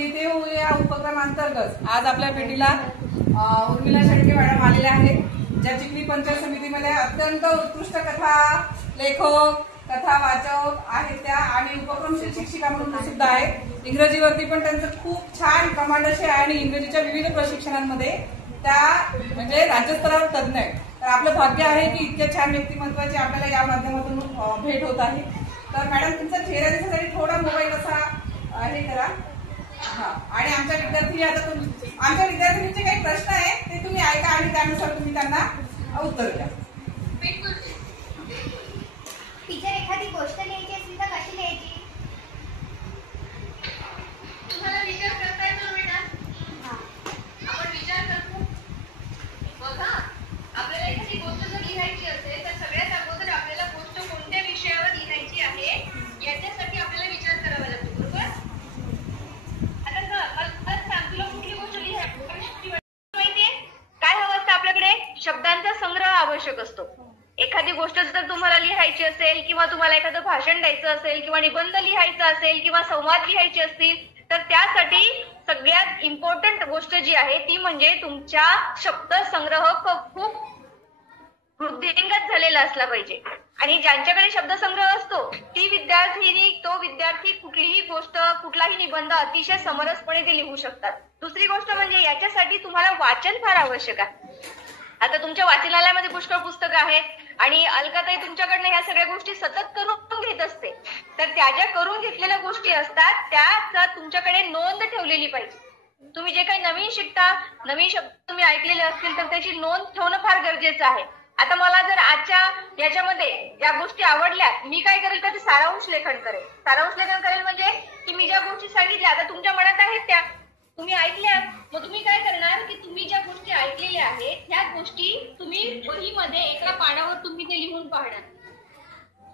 लिहिते हो या उपक्रमांतर्गत आज आपल्या भेटीला उर्मिला शेळके मॅडम आलेल्या आहेत, ज्या चिखली पंचायत समितीमध्ये अत्यंत उत्कृष्ट कथा लेखक कथा वाचक आहेत त्या आणि उपक्रमशील शिक्षिका म्हणून सुद्धा आहेत. इंग्रजीवरती पण त्यांचं खूप छान कमांडशी आहे आणि इंग्रजीच्या विविध प्रशिक्षणांमध्ये त्या म्हणजे राज्यस्तरावर तज्ञ आहेत. तर आपलं भाग्य आहे की इतक्या छान व्यक्तिमत्वाची आपल्याला या माध्यमातून भेट होत आहे. तर मॅडम तुमचा चेहरा दिसण्यासाठी थोडा मोबाईल असा हे करा. हा, आणि आमच्या विद्यार्थ्यांचे काही प्रश्न आहेत ते तुम्ही ऐका आणि त्यानुसार तुम्ही त्यांना उत्तर द्या. टीचर एखादी गोष्ट लिहायची असली तर कशी लिहायची? तुम्हाला विचार करता येतो बेटा? आपण विचार करतो बघा. आपल्याला एखादी गोष्ट जर लिहायची असेल तर सगळ्यात अगोदर आपल्याला गोष्ट कोणत्या विषयावर लिहायची आहे याच्यासाठी आपल्याला विचार करावा लागतो, बरोबर? आता सांग तुला कुठली गोष्ट लिहायची माहितीये? काय हवं असतं आपल्याकडे? शब्दांचा संग्रह आवश्यक असतो. एखादी गोष्ट जर तुम्हाला लिहायची असेल किंवा तुम्हाला एखादं भाषण द्यायचं असेल किंवा निबंध लिहायचा असेल किंवा संवाद लिहायचे असतील तर त्यासाठी सगळ्यात इम्पॉर्टंट गोष्ट जी आहे ती म्हणजे तुमच्या शब्द संग्रह खूप वृद्धिंगत झालेला असला पाहिजे. आणि ज्यांच्याकडे शब्दसंग्रह असतो ती तो विद्यार्थी कुठलीही गोष्ट कुठलाही निबंध अतिशय समरसपणे ते लिहू शकतात. दुसरी गोष्ट म्हणजे याच्यासाठी तुम्हाला वाचन फार आवश्यक आहे. आता तुमच्या वाचनालयामध्ये पुष्कळ पुस्तकं आहेत आणि अलकाताई तुमच्याकडनं ह्या सगळ्या गोष्टी सतत करून घेत असते. तर त्या ज्या करून घेतलेल्या गोष्टी असतात त्याचा तुमच्याकडे नोंद ठेवलेली पाहिजे. तुम्ही जे काही नवीन शिकता, नवीन शब्द तुम्ही ऐकलेले असतील तर त्याची नोंद ठेवणं फार गरजेचं आहे. आता मला जर आजच्या याच्यामध्ये या गोष्टी आवडल्या, मी काय करेल तर सारांश लेखन करेल. सारांश लेखन करेल म्हणजे की मी ज्या गोष्टी सांगितल्या आता तुमच्या मनात आहेत त्या तुम्ही ऐकल्या, मग तुम्ही काय करणार की तुम्ही ज्या गोष्टी ऐकलेल्या आहेत ह्या गोष्टी तुम्ही वहीमध्ये एका पानावर तुम्ही ते लिहून पाहणार.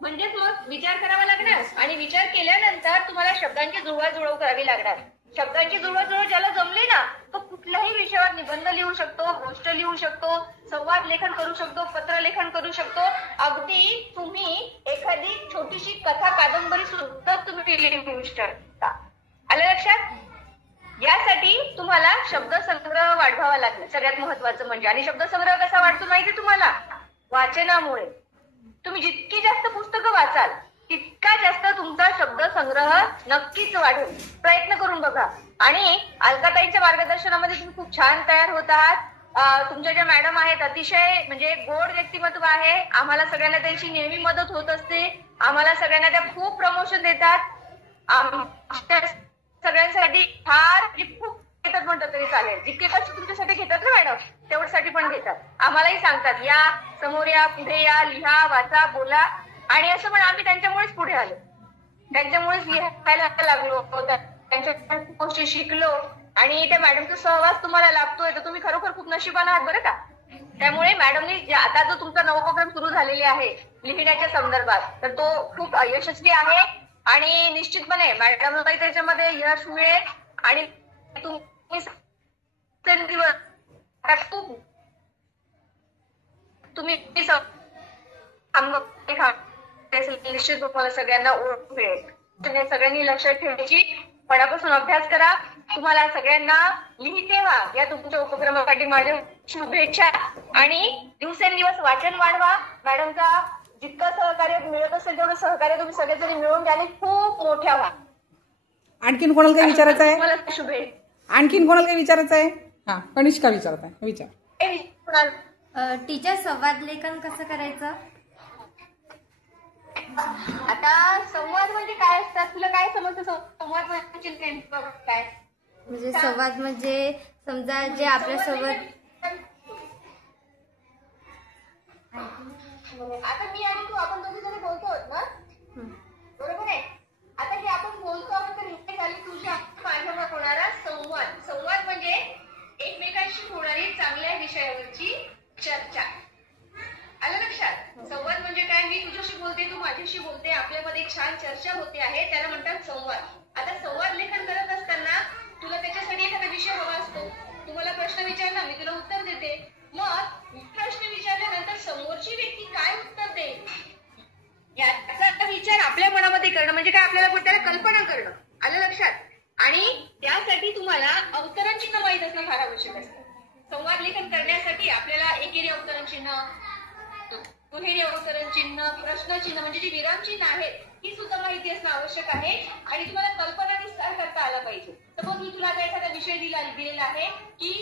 म्हणजेच मग विचार करावा लागणार आणि विचार केल्यानंतर तुम्हाला शब्दांची जुळवाजुळव करावी लागणार. शब्दांची जुळवाजुळव ज्याला जमली ना तो कुठल्याही विषयावर निबंध लिहू शकतो, गोष्ट लिहू शकतो, संवाद लेखन करू शकतो, पत्र लेखन करू शकतो. अगदी तुम्ही एखादी छोटीशी कथा कादंबरी सुद्धा तुम्ही लिहू शकता. आलं लक्षात? यासाठी तुम्हाला शब्दसंग्रह वाढवावा लागला सगळ्यात महत्वाचं म्हणजे. आणि शब्दसंग्रह कसा वाढतो माहिती तुम्हाला? वाचनामुळे. तुम्ही जितकी जास्त पुस्तकं वाचाल तितका जास्त तुमचा शब्दसंग्रह नक्कीच वाढेल. प्रयत्न करून बघा. आणि अलकाताईंच्या मार्गदर्शनामध्ये तुम्ही खूप छान तयार होत आहात. तुमच्या ज्या मॅडम आहेत अतिशय म्हणजे गोड व्यक्तिमत्व आहे. आम्हाला सगळ्यांना त्यांची नेहमी मदत होत असते. आम्हाला सगळ्यांना त्या खूप प्रमोशन देतात. सगळ्यांसाठी फार खूप घेतात म्हणतात तरी चालेल. जितके कष्ट तुमच्यासाठी घेतात ना मॅडम तेवढ्यासाठी पण घेतात. आम्हालाही सांगतात या समोर या, पुढे या, लिहा, वाचा, बोला. आणि असं पण आम्ही त्यांच्यामुळेच पुढे आलो, त्यांच्यामुळेच लिहायला लागलो, त्यांच्या गोष्टी शिकलो. आणि त्या मॅडमचा सहवास तुम्हाला लाभतोय तर तुम्ही खरोखर खूप नशिबान आहात बरं का. त्यामुळे मॅडमनी आता जो तुमचा नवोपक्रम सुरू झालेले आहे लिहिण्याच्या संदर्भात तर तो खूप यशस्वी आहे आणि निश्चितपणे मॅडमला त्याच्यामध्ये यश मिळेल. आणि तुम्ही निश्चित तुम्हाला सगळ्यांना ओळख मिळेल. सगळ्यांनी लक्षात ठेवायची, मनापासून अभ्यास करा. तुम्हाला सगळ्यांना लिहिते व्हा या तुमच्या उपक्रमासाठी माझ्या शुभेच्छा. आणि दिवसेंदिवस वाचन वाढवा. मॅडमचा जितकं सहकार्य मिळत असेल तेवढं सहकार्य तुम्ही सगळेजणी मिळून घ्या आणि खूप मोठ्या व्हा. आणखीन कोणाला काही विचारायचं आहे? मला शुभेच्छा. आणखीन कोणाला काही विचारायचं आहे? हा, कनिष्का विचारत आहे, विचार. टीचर संवाद लेखन कसं करायचं? आता संवाद म्हणजे काय असतात? तुला काय समजतं संवाद म्हणजे काय? म्हणजे संवाद म्हणजे समजा जे आपल्यासोबत आता मी आणि तू आपण दोघी जण बोलतो आहोत ना, बरोबर आहे? आता हे आपण बोलतो आहोत तर हे झाली तुझ्या माझ्यावर होणारा संवाद. संवाद म्हणजे एकमेकांशी होणारी चांगल्या विषयावरची चर्चा. आलं लक्षात? संवाद म्हणजे काय? मी तुझ्याशी बोलते, तू माझ्याशी बोलते, आपल्यामध्ये छान चर्चा होते आहे, त्याला म्हणतात संवाद. आता संवाद लेखन करत असताना तुला त्याच्यासाठी एखादा विषय हवा असतो. तुम्हाला प्रश्न विचारला, मी तुला उत्तर देते. मग प्रश्न विचारल्यानंतर समोरची व्यक्ती काय उत्तर देईल याचा विचार आपल्या मनामध्ये करणं म्हणजे काय? आपल्याला त्याला कल्पना करणं. आलं लक्षात? आणि आणि त्यासाठी तुम्हाला अवतरण चिन्ह माहित असणं फार आवश्यक असतं. संवाद लेखन करण्यासाठी आपल्याला एकेरी अवतरण चिन्ह, दुहेरी अवतरण चिन्ह, प्रश्न चिन्ह म्हणजे जी विराम चिन्ह आहेत ही सुद्धा माहिती असणं आवश्यक आहे. आणि तुम्हाला कल्पना विस्तार करता आला पाहिजे. सपोज मी तुला आता एखादा विषय दिलेला आहे की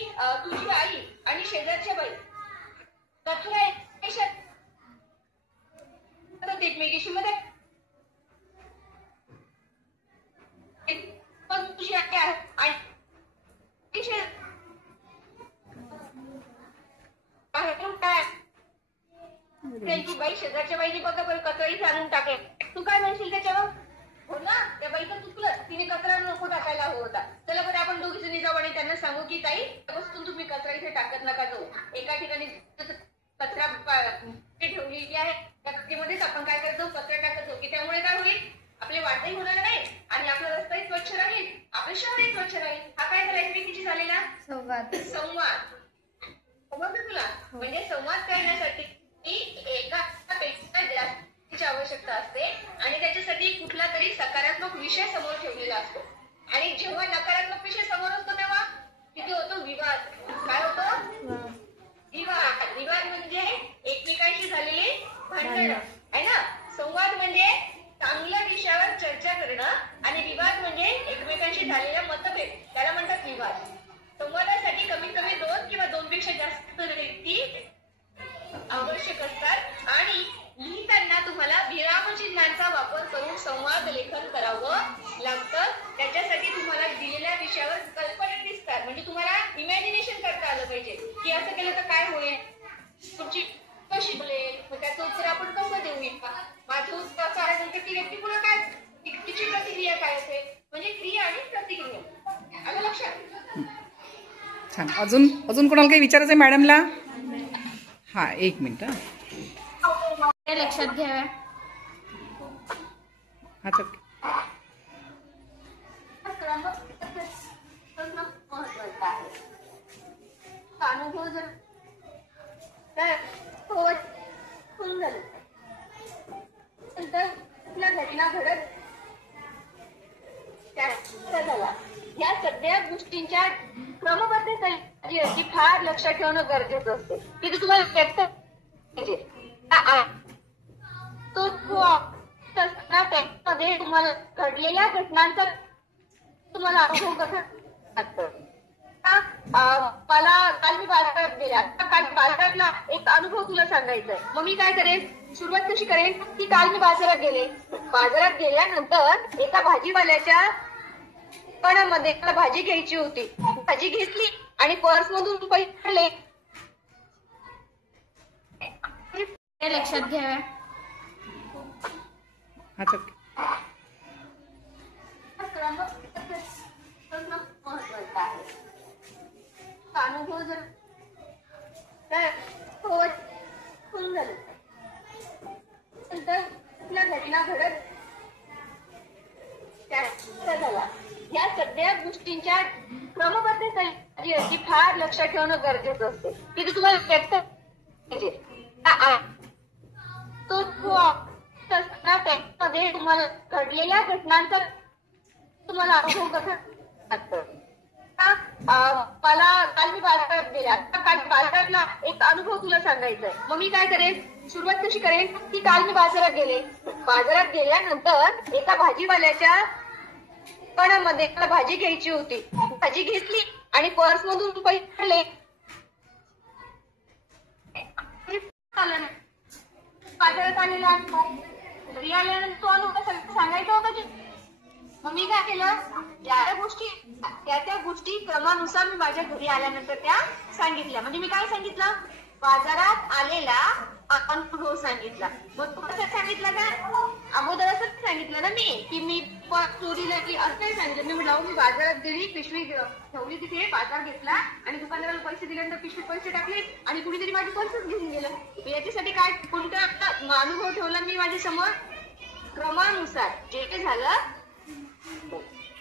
तुझी आई आणि शेजारच्या बाई कचरा एकमेकीशी मध्ये पण तुझी आई आहे आणि त्यांची बाई शेजारच्या बाईने बघा बरं कचराही आणून टाकले. तू काय म्हणशील त्याच्यावर? हो ना, त्या बाईचं चुकलं, तिने कचरा नको टाकायला हवा होता. चला बरं आपण दोघी जणी जाऊ आणि त्यांना सांगू की ताई वस्तून तुम्ही कचरा इथे टाकत नका जाऊ. एका ठिकाणी कचरा ठेवलेली आहे त्या कचऱ्यामध्येच आपण काय करत जाऊ, कचरा टाकत जाऊ की त्यामुळे काय होईल, आपले वाटही होणार नाही आणि आपला रस्ताही स्वच्छ राहील, आपलं शहरही स्वच्छ राहील. हा काय झाला एकमेकीची झालेला संवाद. समजलं तुला? म्हणजे संवाद करण्यासाठी एकापेक्षा जास्तीची आवश्यकता असते आणि त्याच्यासाठी कुठला तरी सकारात्मक विषय समोर ठेवलेला असतो. आणि जेव्हा नकारात्मक विषय समोर असतो तेव्हा तिथे होतो विवाद. काय होतो? विवाद. विवाद म्हणजे एकमेकांशी झालेले भांडण आहे ना. संवाद म्हणजे चांगल्या विषयावर चर्चा करणं आणि विवाद म्हणजे एकमेकांशी झालेला मतभेद, त्याला म्हणतात विवाद. संवादासाठी कमीत कमी 2 किंवा 2 पेक्षा जास्त व्यक्ती आवश्यक असतात आणि लिहिताना तुम्हाला विरामचिन्हांचा वापर करून संवाद लेखन करावं लागतं. त्याच्यासाठी तुम्हाला दिलेल्या विषयावर कल्पना विस्तार म्हणजे तुम्हाला इमॅजिनेशन करता आलं पाहिजे की असं केलं तर काय होईल, तुमची कशी बोलेल, मग त्याचं उत्तर आपण कसं देऊ. माझं उत्तर काढल्यानंतर ती व्यक्ती पुढे काय, तिची प्रतिक्रिया काय असेल, म्हणजे क्रिया आणि प्रतिक्रिया. आलं लक्षात? छान. अजून कोणाला काही विचारायचं आहे मॅडमला? हा, 1 मिनिट. लक्षात घ्या. अच्छा, महत्वाचा आहे. अनुभव जर होऊन झालं नंतर घटना घडत झाला, या सगळ्या गोष्टींच्या क्रमबद्धतेची अशी फार लक्षात ठेवणं गरजेचं असते. तिथे तुम्हाला व्यक्त तो त्यामध्ये तुम्हाला घडलेल्या घटनांचा तुम्हाला अनुभव कसा वाटतो. मला काल मी बाजारात गेल्या, काल बाजारातला एक अनुभव तुला सांगायचा आहे. मग मी काय करेन, सुरुवात कशी करेन की काल मी बाजारात गेले. बाजारात गेल्यानंतर एका भाजीवाल्याच्या दुकानामध्ये मला भाजी घ्यायची होती. भाजी घेतली आणि पर्स मधून पैसे काढले. लक्षात घ्या. अच्छा, महत्वाचा आहे. अनुभव जर होऊन झालं नंतर घटना घडत झाला, या सगळ्या गोष्टींच्या क्रमबद्धतेची अशी फार लक्षात ठेवणं गरजेचं असते. तिथे तुम्हाला व्यक्त तो त्यामध्ये तुम्हाला घडलेल्या घटनांचा तुम्हाला अनुभव कसा वाटतो. मला काल मी बाजारात गेल्या, काल बाजारातला एक अनुभव तुला सांगायचा आहे. मग मी काय करेन, सुरुवात कशी करेन की काल मी बाजारात गेले. बाजारात गेल्यानंतर एका भाजीवाल्याच्या दुकानामध्ये मला भाजी घ्यायची होती. भाजी घेतली आणि पर्स मधून पैसे काढले. बाजारात आलेला घरी आल्यानंतर तो अनुभव सांगायचा होता की, मग मी काय केलं, त्या गोष्टी क्रमानुसार मी माझ्या घरी आल्यानंतर त्या सांगितल्या. म्हणजे मी काय सांगितलं, बाजारात आलेला अनुभव सांगितला. मग तू कसं सांगितलं का, अगोदर असंच सांगितलं ना मी की मी चोरीला की असं नाही सांगितलं. मी म्हटलं मी बाजारात गेली, पिशवी ठेवली तिथे, बाजार घेतला आणि दुकानदाराला पैसे दिल्यानंतर पिशवीत पैसे टाकले आणि कुणीतरी माझी पर्सच घेऊन गेलं. याच्यासाठी काय कोणता अनुभव ठेवला मी माझ्या समोर, क्रमानुसार जे काही झालं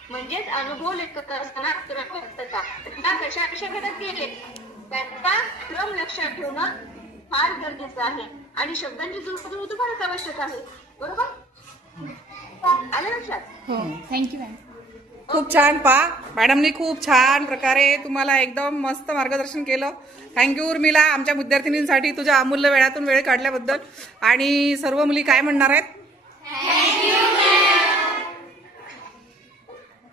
म्हणजेच अनुभव लेखक असताना कशा कशा घडत गेले त्याचा क्रम लक्षात ठेवणं फार गरजेचं आहे आणि शब्दांची जुळवाजुळव फारच आवश्यक आहे. बरोबर? आलं लक्षात? हो, थँक्यू मॅम. खूप छान. मॅडमनी खूप छान प्रकारे तुम्हाला एकदम मस्त मार्गदर्शन केलं. थँक्यू उर्मिला, आमच्या विद्यार्थिनींसाठी तुझ्या अमूल्य वेळातून वेळ काढल्याबद्दल. आणि सर्व मुली काय म्हणणार आहेत?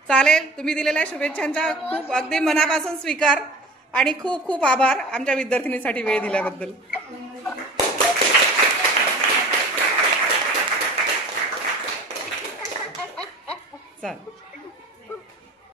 चालेल, तुम्ही दिलेल्या शुभेच्छांचा खूप अगदी मनापासून स्वीकार आणि खूप खूप आभार आमच्या विद्यार्थिनीसाठी वेळ दिल्याबद्दल. चालेल.